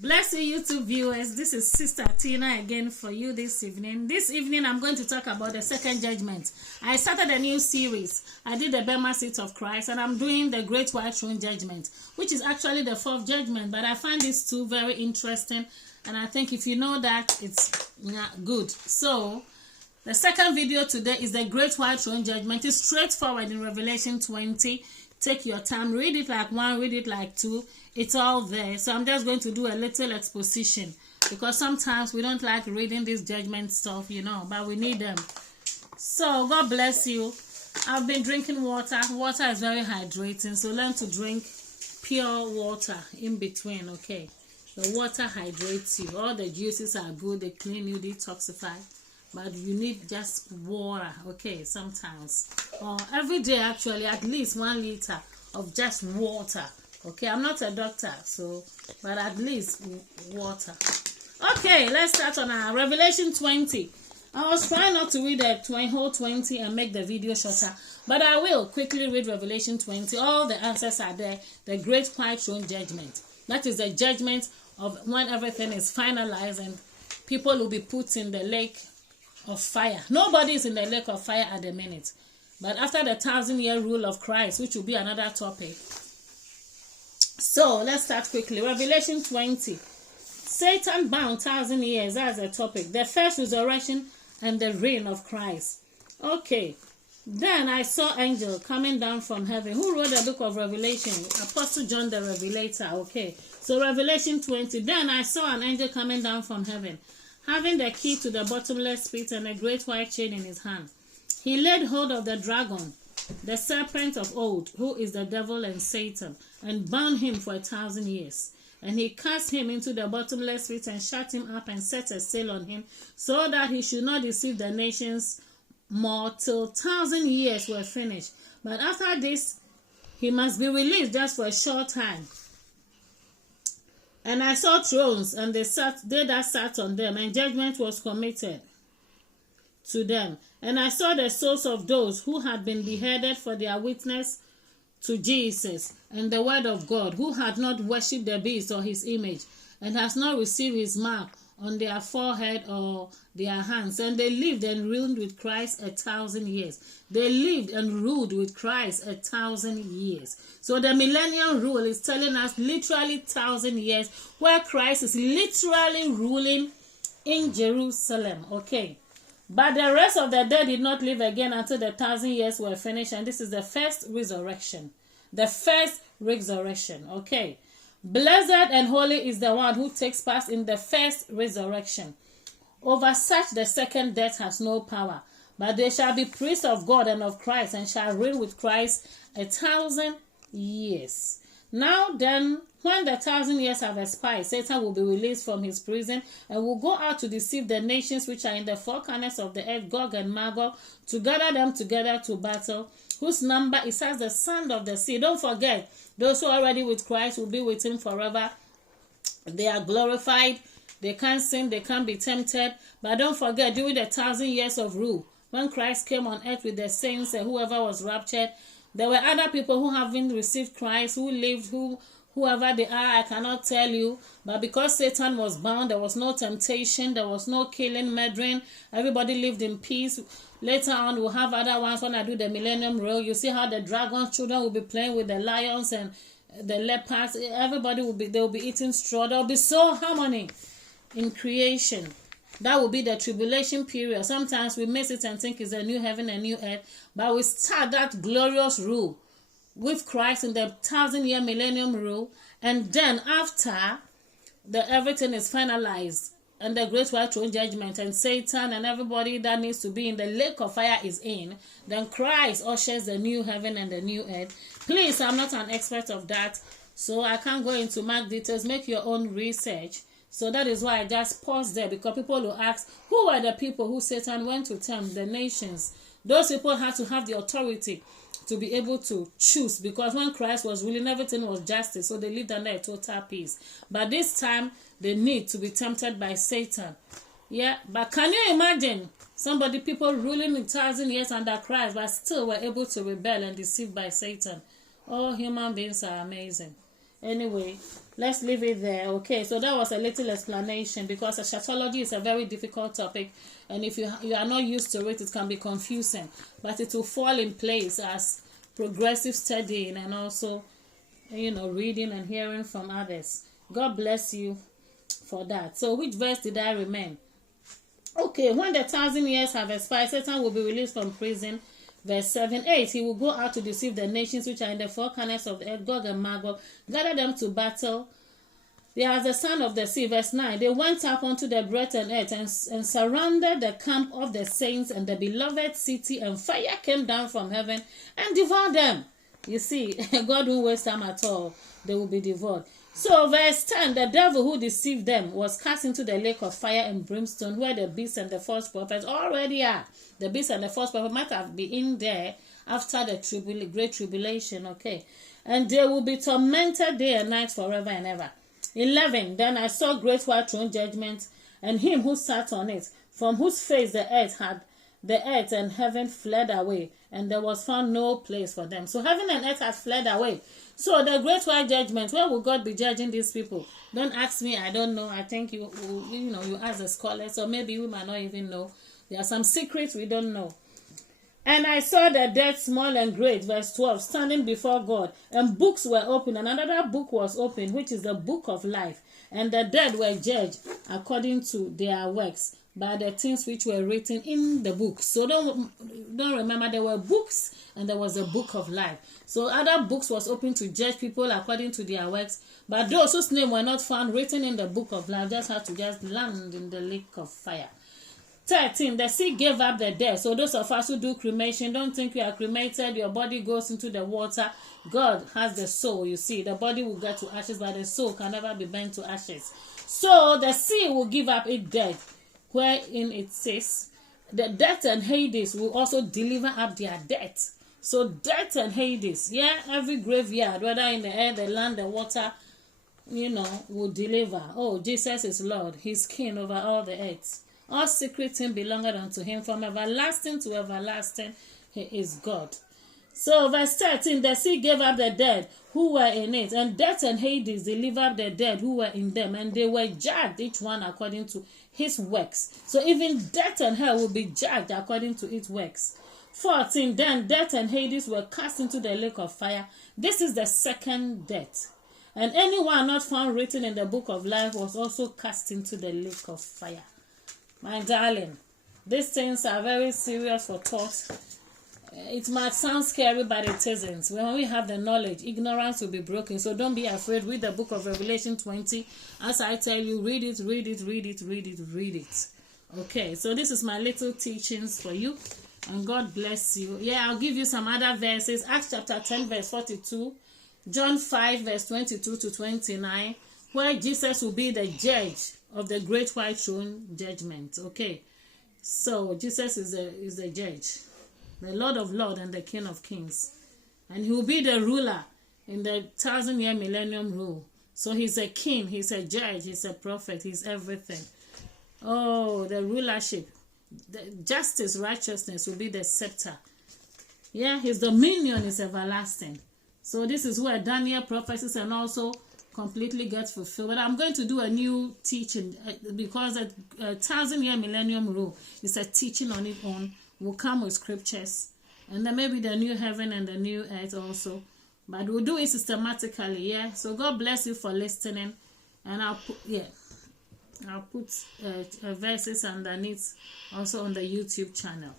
Bless you, YouTube viewers. This is Sister Tina again for you this evening. This evening, I'm going to talk about the second judgment. I started a new series. I did the Bema Seat of Christ, and I'm doing the Great White Throne Judgment, which is actually the fourth judgment. But I find these two very interesting, and I think if you know that, it's good. So, the second video today is the Great White Throne Judgment. It's straightforward in Revelation 20. Take your time, read it like one, read it like two. It's all there. So I'm just going to do a little exposition because sometimes we don't like reading this judgment stuff, but we need them. So God bless you. I've been drinking water. Water is very hydrating, so learn to drink pure water in between, okay? The water hydrates you. All the juices are good. They clean you, detoxify. But you need just water, okay, sometimes. Or every day, actually, at least 1 liter of just water. Okay, I'm not a doctor, but at least water. Okay, let's start on our Revelation 20. I was trying not to read the whole 20 and make the video shorter, but I will quickly read Revelation 20. All the answers are there. The Great White Throne Judgment. That is the judgment of when everything is finalized and people will be put in the lake of fire. Nobody is in the lake of fire at the minute. But after the 1,000-year rule of Christ, which will be another topic. So, let's start quickly. Revelation 20. Satan bound 1,000 years. That's the topic. The first resurrection and the reign of Christ. Okay. Then I saw angel coming down from heaven. Who wrote the book of Revelation? Apostle John the Revelator. Okay. So, Revelation 20. Then I saw an angel coming down from heaven, having the key to the bottomless pit and a great white chain in his hand. He laid hold of the dragon, the serpent of old, who is the devil and Satan, and bound him for 1,000 years. And he cast him into the bottomless pit and shut him up and set a seal on him, so that he should not deceive the nations more till 1,000 years were finished. But after this, he must be released just for a short time. And I saw thrones, and they that sat on them, and judgment was committed to them. And I saw the souls of those who had been beheaded for their witness to Jesus and the word of God, who had not worshipped the beast or his image, and has not received his mark on their forehead or their hands. And they lived and ruled with Christ 1,000 years. They lived and ruled with Christ 1,000 years. So the millennium rule is telling us literally 1,000 years, where Christ is literally ruling in Jerusalem. Okay. But the rest of the dead did not live again until the 1,000 years were finished. And this is the first resurrection. The first resurrection. Okay. Blessed and holy is the one who takes part in the first resurrection. Over such the second death has no power. But they shall be priests of God and of Christ, and shall reign with Christ 1,000 years. Now then, when the 1,000 years have expired, Satan will be released from his prison and will go out to deceive the nations which are in the four corners of the earth, Gog and Magog, to gather them together to battle, whose number is as the sand of the sea. Don't forget, those who are already with Christ will be with him forever. They are glorified. They can't sin. They can't be tempted. But don't forget, during the 1,000 years of rule, when Christ came on earth with the saints and whoever was raptured, there were other people who haven't received Christ, who lived, whoever they are, I cannot tell you. But because Satan was bound, there was no temptation, there was no killing, murdering. Everybody lived in peace. Later on, we'll have other ones. When I do the millennium rule, you see how the dragon's children will be playing with the lions and the leopards. Everybody they will be eating straw. There will be so harmony in creation. That will be the tribulation period. Sometimes we miss it and think it's a new heaven and new earth. But we start that glorious rule with Christ in the 1,000-year millennium rule. And then after everything is finalized and the Great White Throne Judgment and Satan and everybody that needs to be in the lake of fire is in, then Christ ushers the new heaven and the new earth. Please, I'm not an expert of that, so I can't go into much details. Make your own research. So that is why I just paused there, because people will ask, who were the people who Satan went to tempt? The nations. Those people had to have the authority to be able to choose, because when Christ was ruling, everything was justice, so they lived under a total peace. But this time, they need to be tempted by Satan. Yeah, but can you imagine people ruling 1,000 years under Christ, but still were able to rebel and deceived by Satan? Oh, human beings are amazing. Anyway, let's leave it there. Okay, so that was a little explanation, because eschatology is a very difficult topic, and if you are not used to it, it can be confusing, but it will fall in place as progressive studying and also, reading and hearing from others. God bless you for that. So which verse did I remain? Okay, when the 1,000 years have expired, Satan will be released from prison. Verse 7, 8, he will go out to deceive the nations which are in the four corners of the earth, Gog and Magog, gather them to battle. They are the son of the sea. Verse 9, they went up unto the breath and earth and surrounded the camp of the saints and the beloved city, and fire came down from heaven and devoured them. You see, God won't waste time at all. They will be devoured. So verse 10, the devil who deceived them was cast into the lake of fire and brimstone, where the beast and the false prophet already are. The beast and the false prophet might have been in there after the great tribulation, okay? And they will be tormented day and night forever and ever. 11, then I saw great white throne judgment, and him who sat on it, from whose face the earth and heaven fled away, and there was found no place for them. So heaven and earth had fled away. So the great white judgment, where will God be judging these people? Don't ask me, I don't know. I think you ask the scholars, or maybe we might not even know. There are some secrets we don't know. And I saw the dead, small and great, verse 12, standing before God, and books were opened, and another book was opened, which is the book of life. And the dead were judged according to their works, by the things which were written in the book. So don't remember, there were books and there was a book of life. So other books was open to judge people according to their works, but those whose name were not found written in the book of life just had to just land in the lake of fire. 13, the sea gave up the dead. So those of us who do cremation, don't think you are cremated, your body goes into the water. God has the soul, you see. The body will get to ashes, but the soul can never be burnt to ashes. So the sea will give up its dead, wherein it says, the death and Hades will also deliver up their death. So death and Hades, every graveyard, whether in the air, the land, the water, will deliver. Oh, Jesus is Lord. He's king over all the earth. All secret things belong unto him. From everlasting to everlasting, he is God. So verse 13, the sea gave up the dead who were in it, and death and Hades delivered the dead who were in them, and they were judged, each one according to his works. So even death and hell will be judged according to its works. 14, then death and Hades were cast into the lake of fire. This is the second death. And anyone not found written in the book of life was also cast into the lake of fire. My darling, these things are very serious for thought. It might sound scary, but it isn't. When we have the knowledge, ignorance will be broken. So don't be afraid. Read the book of Revelation 20. As I tell you, read it, read it, read it, read it, read it. Okay, so this is my little teachings for you. And God bless you. I'll give you some other verses. Acts chapter 10, verse 42. John 5, verse 22 to 29. Where Jesus will be the judge of the great white throne judgment. Okay, so Jesus is the judge, the Lord of Lords and the King of Kings, and he will be the ruler in the 1,000-year millennium rule. So he's a king, he's a judge, he's a prophet, he's everything. Oh, the rulership, the justice, righteousness will be the scepter. His dominion is everlasting. So this is where Daniel prophecies and also completely gets fulfilled. But I'm going to do a new teaching because a 1,000-year millennium rule is a teaching on its own. Will come with scriptures, and then maybe the new heaven and the new earth also. But we'll do it systematically. So God bless you for listening, and I'll put verses underneath also on the YouTube channel.